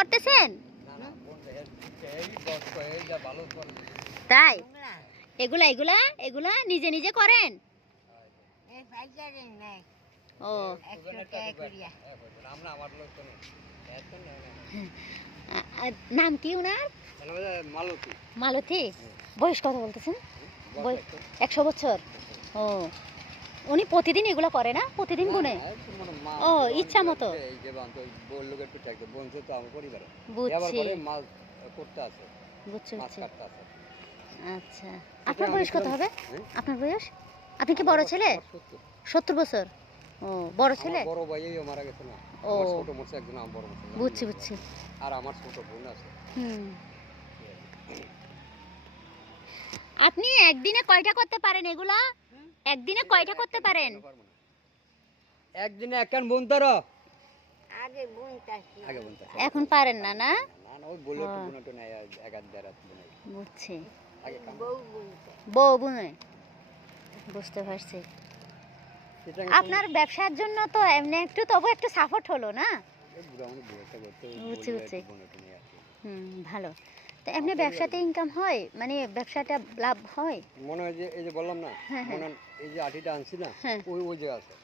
করতেছেন? তাই এগুলা এগুলা এগুলা নিজে নিজে করেন? ও নাম কি উনার? মালতী। বয়স কত বলতেছেন? 100 বছর। ও উনি প্রতিদিন এগুলো করে না? প্রতিদিন গুনে? ও ইচ্ছা মতো। আচ্ছা আপনার বয়স কত হবে? আপনার বয়স? আপনি কি বড় ছেলে? 70 বছর। ও বড় ছেলে? বড় ভাই মারা গেছে না। ও আমার ছোট মোছে একজন আমার বড় মোছে। বুঝছি বুঝছি। আর আমার ছোট বোন আছে। আপনি একদিনে কয়টা করতে পারেন এগুলা? একদিনে কয়টা করতে পারেন? একদিনে একখান বুনতার আগে এখন পারেন না? না না ওই বলে একটু বুনাটো নাই এক আধ দেড় বুনাই বুঝছি। আগে বউ বুনে বুঝতে পারছি। আপনার ব্যবসার জন্য তো এমনি একটু তবু একটু সাপোর্ট হলো না? বুঝছি বুঝছি। ভালো। তো এমনি ব্যবসাতে ইনকাম হয়? মানে ব্যবসাটা লাভ হয়? মনে হয় যে এই যে বললাম না মনে এই যে আটিটা আনছি না ওই ওই যে আছে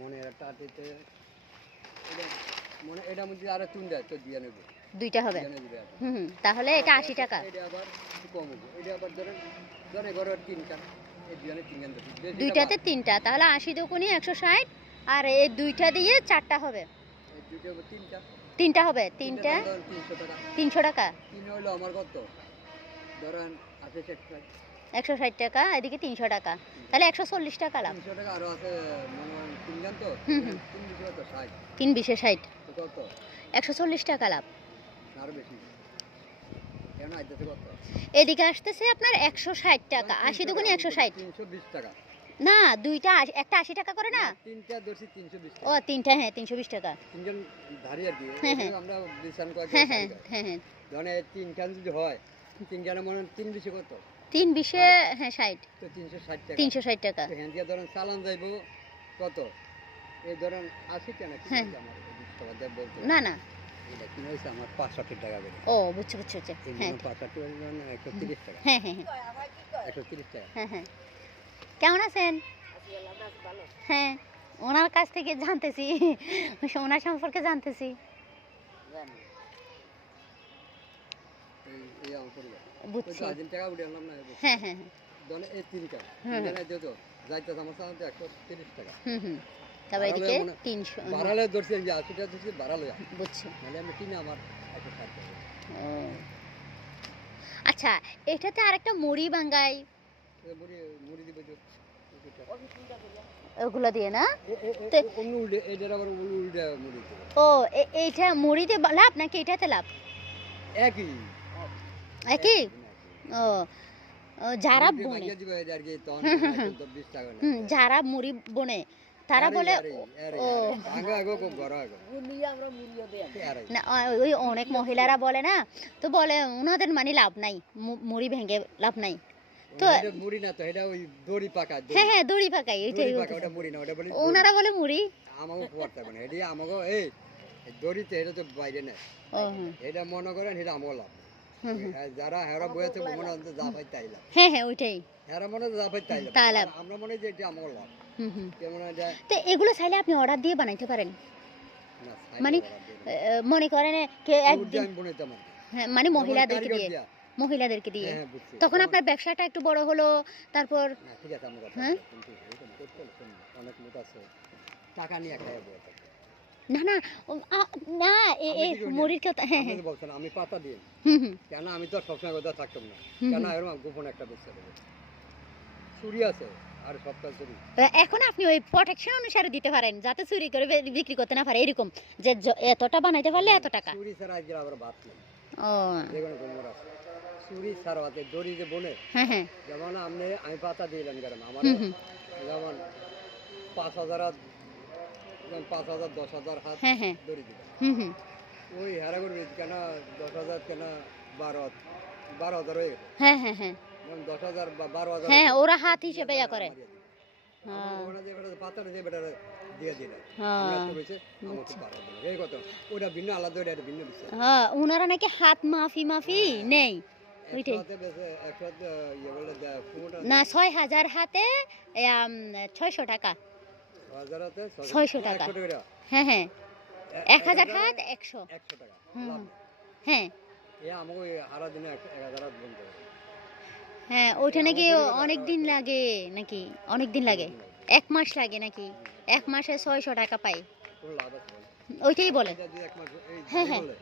মনে একটা আটিতে মনে এটা মধ্যে আরো তিনটা তো দিয়ে নেব দুইটা হবে। তাহলে এটা 80 টাকা। এটা আবার কম হবে। এটা আবার ধরেন ধরে ঘরে তিনটা এই দুইখানে তিনখান দুইটাতে তিনটা তাহলে 80 দুগুণে 160 আর এই দুইটা দিয়ে চারটা হবে। এই দুইটা হবে তিনটা। তিনটা হবে তিনটা 300 টাকা। তিন হলো আমার কত ধরেন 160 টাকা এদিকে 300 টাকা তাহলে 140 টাকা লাভ। 300 টাকা আরো আছে মনে হয় তিনখান তো 3 তো 60 3 20 60 তো কত 140 টাকা লাভ আরো বেশি কেন আইতেছে কত এদিকে আসতেছে আপনার 160 টাকা 80 দুগুণে 160 320 টাকা না দুইটা একটা 80 টাকা করে না তিনটা দর্শি 320 টাকা ও তিনটা হ্যাঁ 320 টাকা তিনজন ধারি আর কি আমরা বিছান কয় হ্যাঁ মানে তিনখান যদি হয় তিনখানে মনে 3 20 কত 3 20 হ্যাঁ 60 তো 360 টাকা 360 টাকা তো হ্যাঁ দিয়া ধরেন চালান যাইবো কত এই ধরেন 80 টাকা কি আমার 20 টাকা দেব বলতে না না এটা কি হইছে আমার 65 টাকা করে ও বুঝছি বুঝছি হ্যাঁ 65 মানে 130 টাকা হ্যাঁ হ্যাঁ 130 টাকা হ্যাঁ কেমন আছেন? হ্যাঁ ওনার কাছ থেকে জানতেছি ওনার সম্পর্কে জানতেছি। বুঝছি হ্যাঁ হ্যাঁ ধরেন এই তিনটা তিনটা দিও তো যাইতে আমার সাথে 130 টাকা তবে এদিকে 300 বাড়ালে ধরছি যে 80 টাকা ধরছি বাড়ালে বুঝছি মানে আমি কিনে আমার 160 টাকা আচ্ছা এটাতে আরেকটা মুড়ি ভাঙ্গাই মুড়ি মুড়ি দিবে তো ওগুলো দিয়ে না এটার আবার উল্টা মুড়ি ও এইটা মুড়িতে লাভ নাকি এটাতে লাভ একই একই ও যারা বনে যারা মুড়ি বনে তারা বলে ও না ওই অনেক মহিলারা বলে না তো বলে ওনাদের মানে লাভ নাই মুড়ি ভেঙে লাভ নাই তো মুড়ি না তো এটা ওই দড়ি পাকা হ্যাঁ দড়ি পাকাই এটাই ওটা মুড়ি না ওটা বলি ওনারা বলে মুড়ি আমাকে করতে পারে এডি আমাকে এই দড়িতে এটা তো বাইরে না এটা মনে করেন এটা আমও লাভ যারা হেরা বইতে মনে হয় যা পাই তাই লাভ হ্যাঁ ওইটাই হেরা মনে যা পাই তাই লাভ আমরা মনে যে এটা আমও লাভ কেমন যায় তো এগুলো চাইলে আপনি অর্ডার দিয়ে বানাইতে পারেন মানে মনে করেন কে একদিন হ্যাঁ মানে মহিলাদেরকে দিয়ে তখন আপনার ব্যবসাটা একটু বড় হলো তারপর ঠিক আছে আমার কথা অনেক লোক আছে টাকা নিয়ে খায় বই না না না এই মুড়ির কথা হ্যাঁ বলছেন আমি পাতা দিই কেন আমি তো সবসময় কথা থাকতাম না কেন এরকম গোপন একটা বেচতে দেব চুরি আছে আর সবটা চুরি এখন আপনি ওই প্রোটেকশন অনুসারে দিতে পারেন যাতে চুরি করে বিক্রি করতে না পারে এরকম যে এতটা বানাইতে পারলে এত টাকা চুরি ছাড়া আজকে আবার ভাত নেই ও যেগুলো গোমর আছে চুরি ছাড়া হাতে দড়ি যে বনে যেমন আমি পাতা দিলাম গরম আমার যেমন 5000 5000 10000 হাত দড়ি দিলাম ওই হারা করবে কেন 10000 কেন 12000 হয়ে গেল 10,000 12,000 হ্যাঁ ওরা হাত হিসেবে ইয়া করে হ্যাঁ ওরা যে বেটা পাতাটা যে বেটা দিয়ে দিলে হ্যাঁ আমরা তো কইছে আমাকে পারা দিল এই কত ওটা ভিন্ন আলাদা ওটা ভিন্ন বিষয় হ্যাঁ ওনারা নাকি হাত মাফি নেই ওইটাই একসাথে বেশি একসাথে ইয়ে বলে পুরোটা না 6,000 হাতে 600 টাকা হাজারাতে 600 টাকা। 100 টাকা হ্যাঁ হ্যাঁ 1000 হাত 100 100 টাকা হুম, লাভ হ্যাঁ এ আমাকে হারা দিনে 1000 হাত বন্ধ করে হ্যাঁ ওইটা নাকি অনেক দিন লাগে নাকি অনেক দিন লাগে 1 মাস লাগে নাকি 1 মাসে 600 টাকা পাই কোনো লাভ আছে বল? ওইটাই বলে এটা দিয়ে এক মাস এই হ্যাঁ, হ্যাঁ। বলে